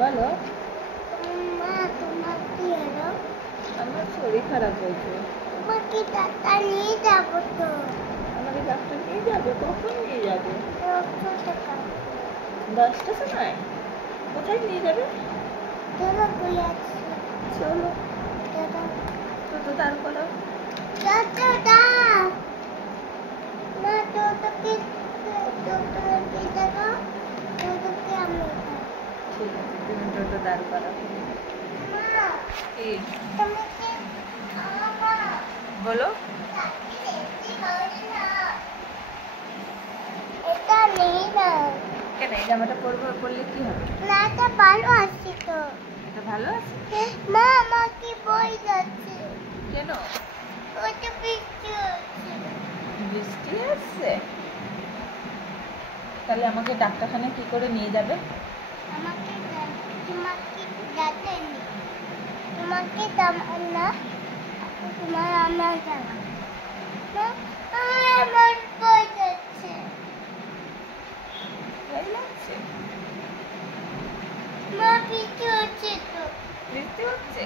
বলো। মা তোমার কি হলো? আমার শরীর খারাপ হয়েছে। তোমাকে ডাক্তার নিয়ে যাবো তো। আমাকে ডাক্তার নিয়ে যাবে? কখন নিয়ে যাবে? 10টার সময়? কোথায় নিয়ে যাবে? চলো কই আছি। চলো। দাদা টোটো দাঁড় করো। দাদা দা মা তোকে দেখো তোকে আমি ঠিক আছে, তুমি টোটো দাঁড় করো। মা কি তুমি কি মা বলো? এটা নেই না। কেন এই জামাটা পরলে কি হবে? না এটা ভালো আছে তো। এটা ভালো আছে। মা আমার কি বই যাচ্ছে? কেন? ওটা বৃষ্টি হচ্ছে। বৃষ্টি আসছে? তাহলে আমাকে ডাক্তারখানায় কি করে নিয়ে যাবে? আমাকে তোমাকে যাতে নেই। তোমাকে না তোমার আমার যাওয়া। আমার বই যাচ্ছে। ভয় লাগছে? মা বৃষ্টি হচ্ছে তো। বৃষ্টি হচ্ছে?